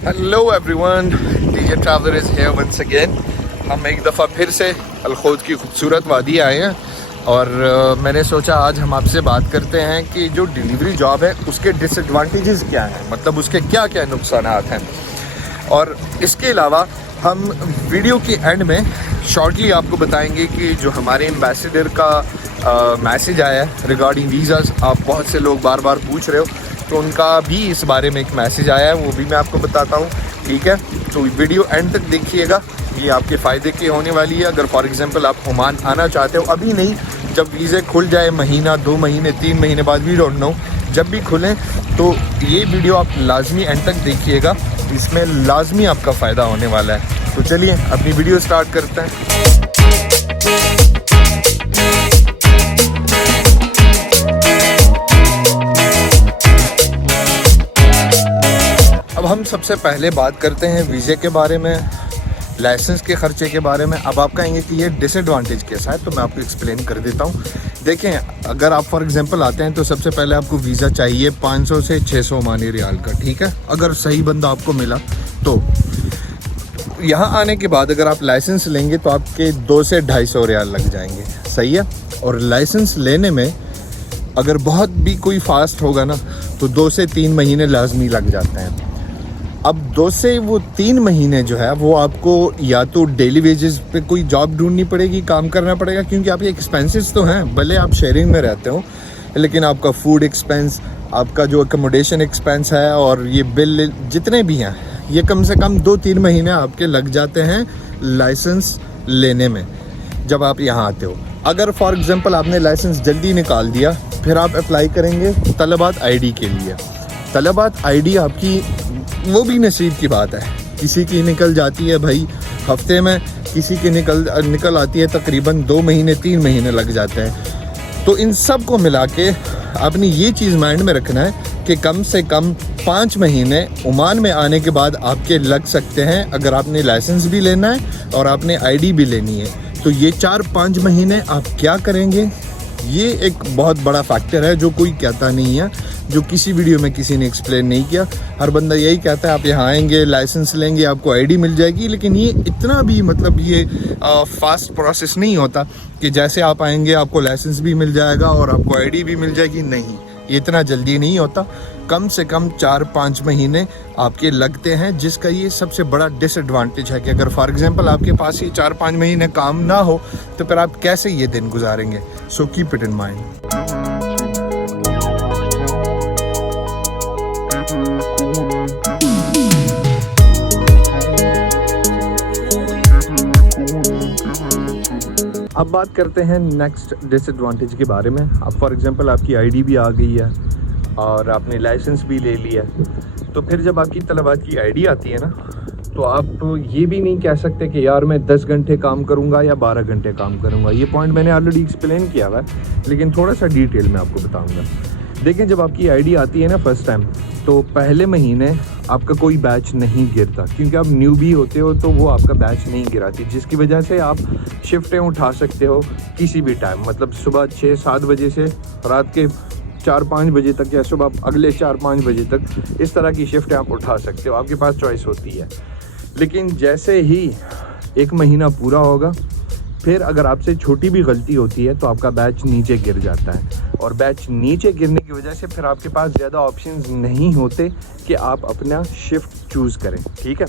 Hello everyone, DJ traveller is here once again. हम एक दफ़ा फिर से अलखौद की खूबसूरत वादी आए हैं और मैंने सोचा आज हम आपसे बात करते हैं कि जो डिलीवरी जॉब है उसके डिसएडवांटेजेस क्या हैं, मतलब उसके क्या क्या नुकसान हैं। और इसके अलावा हम वीडियो के एंड में शॉर्टली आपको बताएंगे कि जो हमारे एम्बेसडर का मैसेज आया है रिगार्डिंग वीज़ाज़, आप बहुत से लोग बार बार पूछ रहे हो, तो उनका भी इस बारे में एक मैसेज आया है, वो भी मैं आपको बताता हूँ। ठीक है, तो वीडियो एंड तक देखिएगा, ये आपके फ़ायदे की होने वाली है। अगर फॉर एग्जांपल आप ओमान आना चाहते हो, अभी नहीं, जब वीज़े खुल जाए महीना 2 महीने 3 महीने बाद, वी डोंट नो, जब भी खुलें, तो ये वीडियो आप लाजमी एंड तक देखिएगा, इसमें लाजमी आपका फ़ायदा होने वाला है। तो चलिए अपनी वीडियो स्टार्ट करते हैं। अब हम सबसे पहले बात करते हैं वीज़े के बारे में, लाइसेंस के ख़र्चे के बारे में। अब आप कहेंगे कि ये डिसएडवांटेज कैसा है, तो मैं आपको एक्सप्लेन कर देता हूँ। देखें, अगर आप फॉर एग्जांपल आते हैं तो सबसे पहले आपको वीज़ा चाहिए 500 से 600 ओमानी रियाल का। ठीक है, अगर सही बंदा आपको मिला तो यहाँ आने के बाद अगर आप लाइसेंस लेंगे तो आपके 200 से 250 रियाल लग जाएंगे। सही है, और लाइसेंस लेने में अगर बहुत भी कोई फास्ट होगा ना तो 2 से 3 महीने लाजमी लग जाते हैं। अब 2 से वो 3 महीने जो है वो आपको या तो डेली वेजेस पे कोई जॉब ढूंढनी पड़ेगी, काम करना पड़ेगा, क्योंकि आपके एक्सपेंसेस तो हैं, भले आप शेयरिंग में रहते हो, लेकिन आपका फूड एक्सपेंस, आपका जो अकोमोडेशन एक्सपेंस है और ये बिल जितने भी हैं, ये कम से कम 2-3 महीने आपके लग जाते हैं लाइसेंस लेने में जब आप यहाँ आते हो। अगर फॉर एग्ज़ाम्पल आपने लाइसेंस जल्दी निकाल दिया, फिर आप अप्लाई करेंगे तलबात आईडी के लिए। तलबात आईडी आपकी वो भी नसीब की बात है, किसी की निकल जाती है भाई हफ्ते में, किसी की निकल आती है तकरीबन 2 महीने 3 महीने लग जाते हैं। तो इन सब को मिला के आपने ये चीज़ माइंड में रखना है कि कम से कम 5 महीने ओमान में आने के बाद आपके लग सकते हैं, अगर आपने लाइसेंस भी लेना है और आपने आईडी भी लेनी है। तो ये 4-5 महीने आप क्या करेंगे, ये एक बहुत बड़ा फैक्टर है जो कोई कहता नहीं है, जो किसी वीडियो में किसी ने एक्सप्लेन नहीं किया। हर बंदा यही कहता है आप यहाँ आएंगे, लाइसेंस लेंगे, आपको आईडी मिल जाएगी, लेकिन ये इतना भी मतलब ये फास्ट प्रोसेस नहीं होता कि जैसे आप आएंगे आपको लाइसेंस भी मिल जाएगा और आपको आईडी भी मिल जाएगी। नहीं, ये इतना जल्दी नहीं होता। कम से कम 4-5 महीने आपके लगते हैं, जिसका ये सबसे बड़ा डिसएडवांटेज है कि अगर फॉर एग्जांपल आपके पास ये 4-5 महीने काम ना हो तो फिर आप कैसे ये दिन गुजारेंगे। So keep it in mind. अब बात करते हैं नेक्स्ट डिसएडवांटेज के बारे में। अब फॉर एग्जांपल आपकी आईडी भी आ गई है और आपने लाइसेंस भी ले लिया, तो फिर जब आपकी तलबात की आईडी आती है ना, तो आप ये भी नहीं कह सकते कि यार मैं 10 घंटे काम करूंगा या 12 घंटे काम करूंगा। ये पॉइंट मैंने ऑलरेडी एक्सप्लेन किया हुआ है, लेकिन थोड़ा सा डिटेल में आपको बताऊंगा। देखें, जब आपकी आईडी आती है ना फर्स्ट टाइम, तो पहले महीने आपका कोई बैच नहीं गिरता, क्योंकि आप न्यू भी होते हो, तो वो आपका बैच नहीं गिराती, जिसकी वजह से आप शिफ्टें उठा सकते हो किसी भी टाइम, मतलब सुबह 6-7 बजे से रात के 4-5 बजे तक, या सुबह अगले 4-5 बजे तक, इस तरह की शिफ्टें आप उठा सकते हो, आपके पास चॉइस होती है। लेकिन जैसे ही 1 महीना पूरा होगा, फिर अगर आपसे छोटी भी गलती होती है तो आपका बैच नीचे गिर जाता है, और बैच नीचे गिरने की वजह से फिर आपके पास ज़्यादा ऑप्शंस नहीं होते कि आप अपना शिफ्ट चूज़ करें। ठीक है,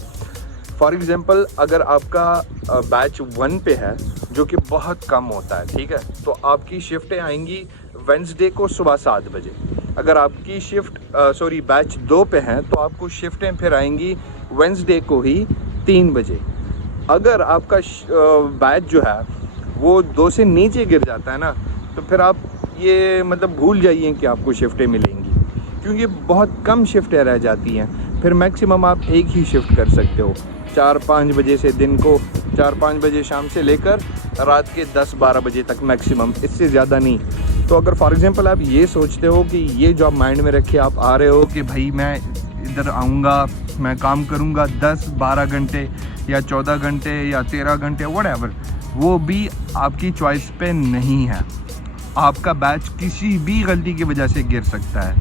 फॉर एग्ज़ाम्पल अगर आपका बैच 1 पे है, जो कि बहुत कम होता है, ठीक है, तो आपकी शिफ्टें आएंगी वेंसडे को सुबह 7 बजे। अगर आपकी बैच 2 पे है तो आपको शिफ्टें फिर आएंगी वेंसडे को ही 3 बजे। अगर आपका बैच जो है वो 2 से नीचे गिर जाता है ना, तो फिर आप ये मतलब भूल जाइए कि आपको शिफ्टें मिलेंगी, क्योंकि बहुत कम शिफ्टें रह जाती हैं। फिर मैक्सिमम आप एक ही शिफ्ट कर सकते हो, 4-5 बजे से दिन को, 4-5 बजे शाम से लेकर रात के 10-12 बजे तक मैक्सिमम, इससे ज़्यादा नहीं। तो अगर फॉर एग्जांपल आप ये सोचते हो कि ये जॉब माइंड में रखे आप आ रहे हो कि भाई मैं इधर आऊँगा, मैं काम करूँगा 10-12 घंटे या 14 घंटे या 13 घंटे, व्हाटएवर, वो भी आपकी चॉइस पे नहीं है। आपका बैच किसी भी गलती की वजह से गिर सकता है।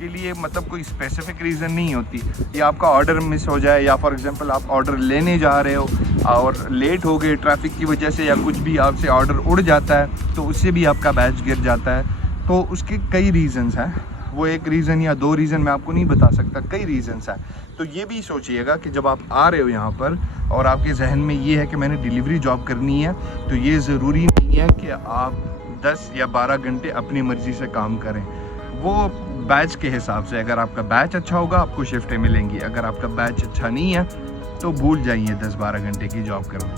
उसके लिए मतलब कोई स्पेसिफिक रीज़न नहीं होती। या आपका ऑर्डर मिस हो जाए, या फॉर एग्जांपल आप ऑर्डर लेने जा रहे हो और लेट हो गए ट्रैफिक की वजह से, या कुछ भी आपसे ऑर्डर उड़ जाता है तो उससे भी आपका बैच गिर जाता है। तो उसके कई रीज़न्स हैं, वो एक रीज़न या दो रीज़न मैं आपको नहीं बता सकता, कई रीज़न्स हैं। तो ये भी सोचिएगा कि जब आप आ रहे हो यहाँ पर और आपके जहन में ये है कि मैंने डिलीवरी जॉब करनी है, तो ये ज़रूरी नहीं है कि आप 10 या 12 घंटे अपनी मर्ज़ी से काम करें। वो बैच के हिसाब से, अगर आपका बैच अच्छा होगा आपको शिफ्टें मिलेंगी, अगर आपका बैच अच्छा नहीं है तो भूल जाइए 10-12 घंटे की जॉब करना।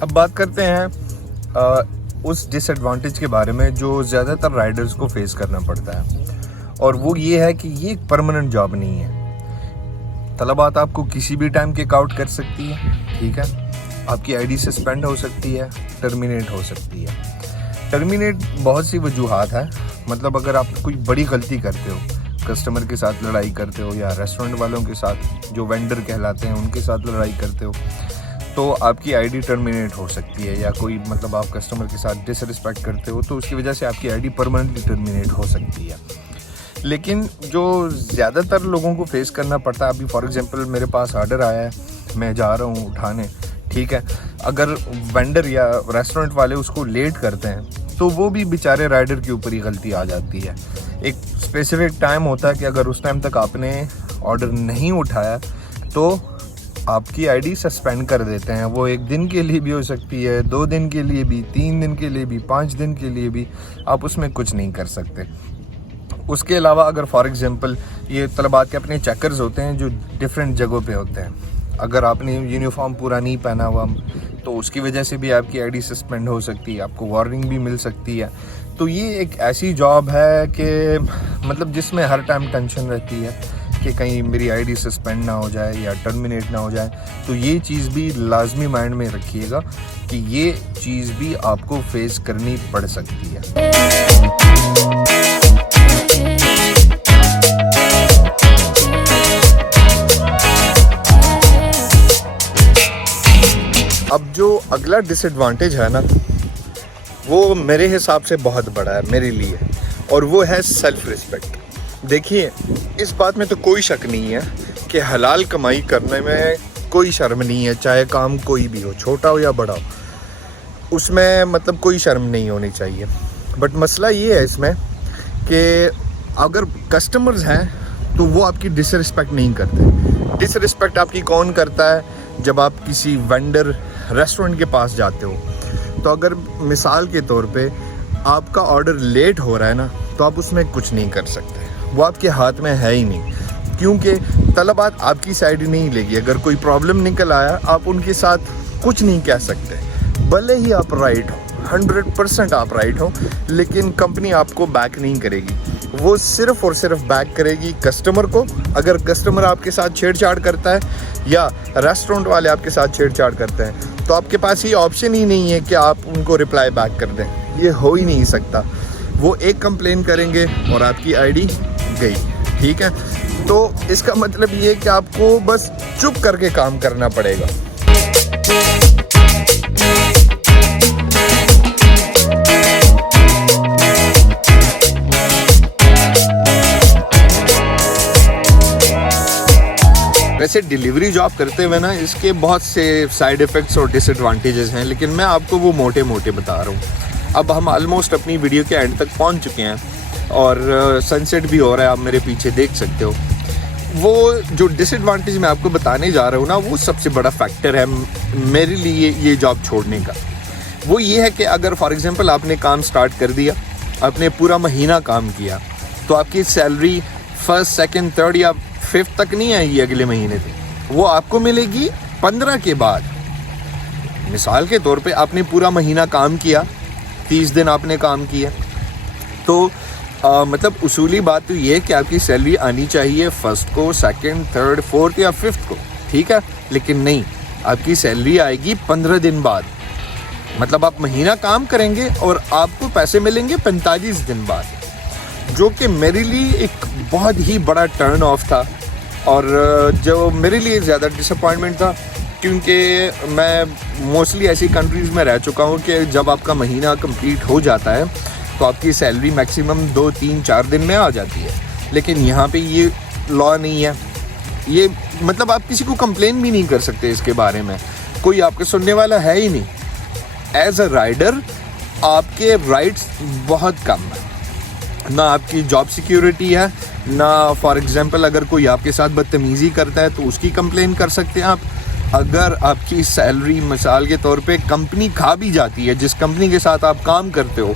अब बात करते हैं उस डिसएडवांटेज के बारे में जो ज़्यादातर राइडर्स को फेस करना पड़ता है, और वो ये है कि ये एक परमानेंट जॉब नहीं है। तलबात आपको किसी भी टाइम किक आउट कर सकती है, ठीक है, आपकी आईडी सस्पेंड हो सकती है, टर्मिनेट हो सकती है। टर्मिनेट बहुत सी वजूहात है, मतलब अगर आप कोई बड़ी गलती करते हो, कस्टमर के साथ लड़ाई करते हो, या रेस्टोरेंट वालों के साथ जो वेंडर कहलाते हैं उनके साथ लड़ाई करते हो, तो आपकी आईडी टर्मिनेट हो सकती है। या कोई मतलब आप कस्टमर के साथ डिसरिस्पेक्ट करते हो तो उसकी वजह से आपकी आईडी परमानेंटली टर्मिनेट हो सकती है। लेकिन जो ज़्यादातर लोगों को फेस करना पड़ता है, अभी फॉर एग्जांपल मेरे पास ऑर्डर आया है, मैं जा रहा हूँ उठाने, ठीक है, अगर वेंडर या रेस्टोरेंट वाले उसको लेट करते हैं तो वो भी बेचारे राइडर के ऊपर ही गलती आ जाती है। एक स्पेसिफिक टाइम होता है कि अगर उस टाइम तक आपने ऑर्डर नहीं उठाया तो आपकी आईडी सस्पेंड कर देते हैं। वो 1 दिन के लिए भी हो सकती है, 2 दिन के लिए भी, 3 दिन के लिए भी, 5 दिन के लिए भी, आप उसमें कुछ नहीं कर सकते। उसके अलावा अगर फॉर एग्जांपल ये तलबात के अपने चेकर्स होते हैं जो डिफरेंट जगहों पे होते हैं, अगर आपने यूनिफॉर्म पूरा नहीं पहना हुआ तो उसकी वजह से भी आपकी आईडी सस्पेंड हो सकती है, आपको वार्निंग भी मिल सकती है। तो ये एक ऐसी जॉब है कि मतलब जिसमें हर टाइम टेंशन रहती है कि कहीं मेरी आईडी सस्पेंड ना हो जाए या टर्मिनेट ना हो जाए। तो ये चीज़ भी लाजमी माइंड में रखिएगा कि ये चीज़ भी आपको फेस करनी पड़ सकती है। अब जो अगला डिसएडवांटेज है ना, वो मेरे हिसाब से बहुत बड़ा है मेरे लिए, और वो है सेल्फ रिस्पेक्ट। देखिए, इस बात में तो कोई शक नहीं है कि हलाल कमाई करने में कोई शर्म नहीं है, चाहे काम कोई भी हो, छोटा हो या बड़ा हो, उसमें मतलब कोई शर्म नहीं होनी चाहिए। बट मसला ये है इसमें कि अगर कस्टमर्स हैं तो वो आपकी डिसरिस्पेक्ट नहीं करते। डिसरिस्पेक्ट आपकी कौन करता है? जब आप किसी वेंडर रेस्टोरेंट के पास जाते हो, तो अगर मिसाल के तौर पे आपका ऑर्डर लेट हो रहा है ना, तो आप उसमें कुछ नहीं कर सकते, वो आपके हाथ में है ही नहीं, क्योंकि तलबात आपकी साइड ही नहीं लेगी। अगर कोई प्रॉब्लम निकल आया, आप उनके साथ कुछ नहीं कह सकते, भले ही आप राइट हो, 100% आप राइट हो, लेकिन कंपनी आपको बैक नहीं करेगी। वो सिर्फ और सिर्फ बैक करेगी कस्टमर को। अगर कस्टमर आपके साथ छेड़छाड़ करता है या रेस्टोरेंट वाले आपके साथ छेड़छाड़ करते हैं, तो आपके पास ये ऑप्शन ही नहीं है कि आप उनको रिप्लाई बैक कर दें, ये हो ही नहीं सकता। वो एक कंप्लेन करेंगे और आपकी आईडी गई, ठीक है। तो इसका मतलब ये है कि आपको बस चुप करके काम करना पड़ेगा। वैसे डिलीवरी जॉब करते हुए ना इसके बहुत से साइड इफ़ेक्ट्स और डिसएडवांटेजेस हैं, लेकिन मैं आपको वो मोटे मोटे बता रहा हूँ। अब हम ऑलमोस्ट अपनी वीडियो के एंड तक पहुँच चुके हैं और सनसेट भी हो रहा है, आप मेरे पीछे देख सकते हो। वो जो डिसएडवांटेज मैं आपको बताने जा रहा हूँ ना, वो सबसे बड़ा फैक्टर है मेरे लिए ये जॉब छोड़ने का। वो ये है कि अगर फॉर एग्जांपल आपने काम स्टार्ट कर दिया, आपने पूरा महीना काम किया, तो आपकी सैलरी 1st, 2nd, 3rd या 5th तक नहीं आएगी अगले महीने से, वो आपको मिलेगी 15 के बाद। मिसाल के तौर पे आपने पूरा महीना काम किया, 30 दिन आपने काम किया, तो मतलब उसूली बात तो ये है कि आपकी सैलरी आनी चाहिए 1st को, 2nd, 3rd, 4th या 5th को, ठीक है। लेकिन नहीं, आपकी सैलरी आएगी 15 दिन बाद। मतलब आप महीना काम करेंगे और आपको पैसे मिलेंगे 45 दिन बाद, जो कि मेरे लिए एक बहुत ही बड़ा टर्न ऑफ था और जो मेरे लिए ज़्यादा डिसअपॉइंटमेंट था, क्योंकि मैं मोस्टली ऐसी कंट्रीज़ में रह चुका हूँ कि जब आपका महीना कंप्लीट हो जाता है तो आपकी सैलरी मैक्सिमम 2, 3, 4 दिन में आ जाती है। लेकिन यहाँ पे ये लॉ नहीं है। ये मतलब आप किसी को कंप्लेन भी नहीं कर सकते इसके बारे में, कोई आपके सुनने वाला है ही नहीं। एज अ राइडर आपके राइट्स बहुत कम है, ना आपकी जॉब सिक्योरिटी है, ना फॉर एग्जांपल अगर कोई आपके साथ बदतमीज़ी करता है तो उसकी कंप्लेन कर सकते हैं आप। अगर आपकी सैलरी मिसाल के तौर पे कंपनी खा भी जाती है, जिस कंपनी के साथ आप काम करते हो,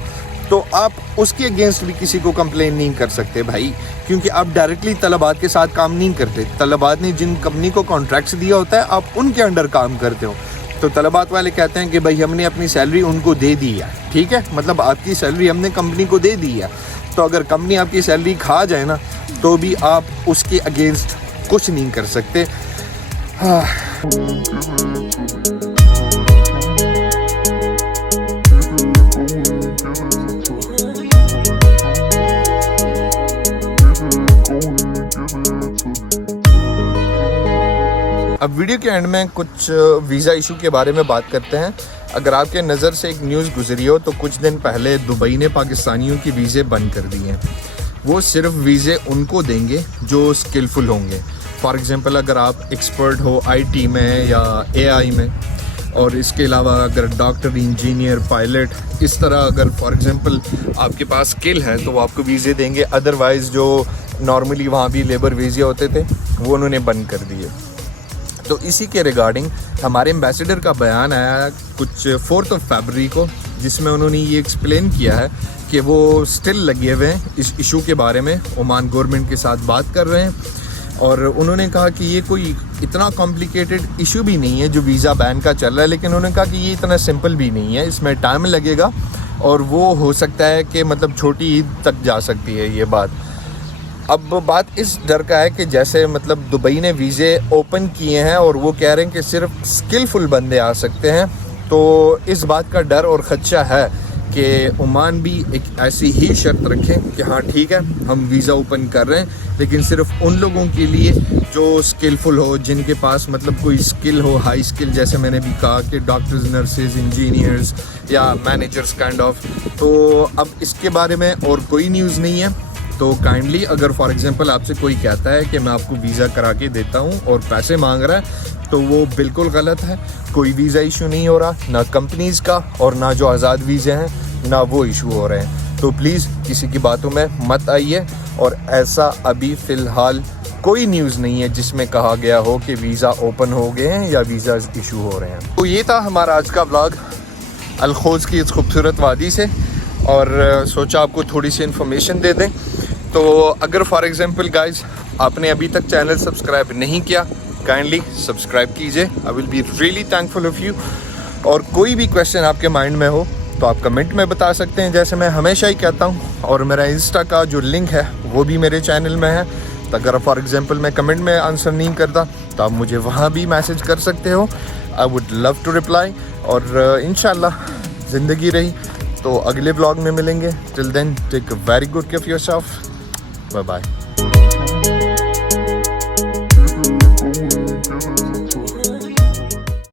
तो आप उसके अगेंस्ट भी किसी को कंप्लेन नहीं कर सकते भाई, क्योंकि आप डायरेक्टली तलबात के साथ काम नहीं करते। तलबात ने जिन कंपनी को कॉन्ट्रैक्ट्स दिया होता है आप उनके अंडर काम करते हो। तो तलबात वाले कहते हैं कि भाई हमने अपनी सैलरी उनको दे दी है, ठीक है, मतलब आपकी सैलरी हमने कंपनी को दे दी है। तो अगर कंपनी आपकी सैलरी खा जाए ना तो भी आप उसके अगेंस्ट कुछ नहीं कर सकते। अब वीडियो के एंड में कुछ वीज़ा इशू के बारे में बात करते हैं। अगर आपके नज़र से एक न्यूज़ गुजरी हो तो कुछ दिन पहले दुबई ने पाकिस्तानियों की वीज़े बंद कर दिए हैं। वो सिर्फ वीज़े उनको देंगे जो स्किलफुल होंगे। फॉर एग्ज़ाम्पल अगर आप एक्सपर्ट हो IT में या AI में, और इसके अलावा अगर डॉक्टर, इंजीनियर, पायलट, इस तरह अगर फॉर एग्ज़ाम्पल आपके पास स्किल है तो वो आपको वीज़े देंगे। अदरवाइज़ जो नॉर्मली वहाँ भी लेबर वीज़े होते थे वो उन्होंने बंद कर दिए। तो इसी के रिगार्डिंग हमारे एम्बेसडर का बयान आया कुछ 4 फरवरी को, जिसमें उन्होंने ये एक्सप्लेन किया है कि वो स्टिल लगे हुए हैं इस इशू के बारे में, ओमान गवर्नमेंट के साथ बात कर रहे हैं। और उन्होंने कहा कि ये कोई इतना कॉम्प्लिकेटेड इशू भी नहीं है जो वीज़ा बैन का चल रहा है, लेकिन उन्होंने कहा कि ये इतना सिंपल भी नहीं है, इसमें टाइम लगेगा और वो हो सकता है कि मतलब छोटी ईद तक जा सकती है ये बात। अब बात इस डर का है कि जैसे मतलब दुबई ने वीज़े ओपन किए हैं और वो कह रहे हैं कि सिर्फ स्किलफुल बंदे आ सकते हैं, तो इस बात का डर और ख़दशा है कि ओमान भी एक ऐसी ही शर्त रखें कि हाँ ठीक है हम वीज़ा ओपन कर रहे हैं, लेकिन सिर्फ उन लोगों के लिए जो स्किलफुल हो, जिनके पास मतलब कोई स्किल हो, हाई स्किल, जैसे मैंने भी कहा कि डॉक्टर्स, नर्सेज, इंजीनियर्स या मैनेजर्स काइंड ऑफ। तो अब इसके बारे में और कोई न्यूज़ नहीं है। तो काइंडली अगर फॉर एग्जांपल आपसे कोई कहता है कि मैं आपको वीज़ा करा के देता हूँ और पैसे मांग रहा है, तो वो बिल्कुल गलत है। कोई वीज़ा इशू नहीं हो रहा, ना कंपनीज़ का और ना जो आज़ाद वीज़े हैं ना वो इशू हो रहे हैं। तो प्लीज़ किसी की बातों में मत आइए। और ऐसा अभी फ़िलहाल कोई न्यूज़ नहीं है जिसमें कहा गया हो कि वीज़ा ओपन हो गए हैं या वीज़ा इशू हो रहे हैं। तो ये था हमारा आज का व्लॉग अलखोज़ की इस खूबसूरत वादी से, और सोचा आपको थोड़ी सी इन्फॉर्मेशन दे दें। तो अगर फॉर एग्जांपल गाइस आपने अभी तक चैनल सब्सक्राइब नहीं किया, काइंडली सब्सक्राइब कीजिए। I will be really thankful of you. और कोई भी क्वेश्चन आपके माइंड में हो तो आप कमेंट में बता सकते हैं, जैसे मैं हमेशा ही कहता हूँ। और मेरा इंस्टा का जो लिंक है वो भी मेरे चैनल में है, तो अगर फॉर एग्जांपल मैं कमेंट में आंसर नहीं करता तो आप मुझे वहाँ भी मैसेज कर सकते हो। I would love to reply. और इंशाल्लाह ज़िंदगी रही तो अगले व्लॉग में मिलेंगे। Till then take very good care of yourself. Bye bye.